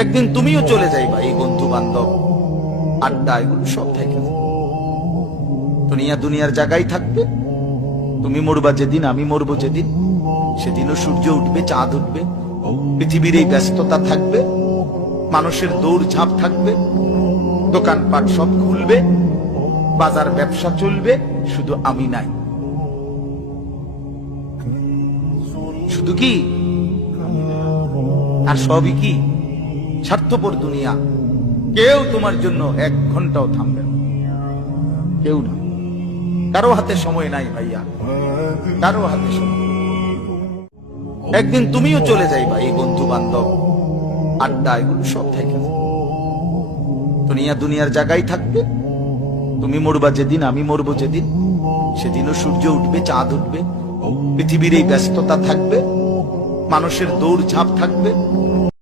একদিন তুমিও চলে যাইবা, এই বন্ধু বান্ধব আড্ডা এগুলো সব থেকে দুনিয়ার জায়গায় থাকবে। তুমি মরবা যেদিন, আমি মরবো যেদিন, সেদিনও সূর্য উঠবে, চাঁদ উঠবে, পৃথিবীর এই ব্যস্ততা থাকবে, মানুষের দৌড়ঝাঁপ থাকবে, দোকানপাট সব খুলবে, বাজার ব্যবসা চলবে, শুধু আমি নাই। শুধু কি আর সবই কি স্বার্থপর দুনিয়া। কেউ তোমার জন্য 1 ঘন্টাও থামবে না, কেউ না। কারো হাতে সময় নাই ভাইয়া, কারো হাতে সময়। একদিন তুমিও চলে যাইবা, এই বন্ধু বান্ধব আড্ডা এগুলো সব থেকে দুনিয়ার জায়গায় থাকবে। তুমি মরবা যেদিন, আমি মরবো যেদিন, সেদিনও সূর্য উঠবে, চাঁদ উঠবে, পৃথিবীর এই ব্যস্ততা থাকবে, মানুষের দৌড়ঝাঁপ থাকবে,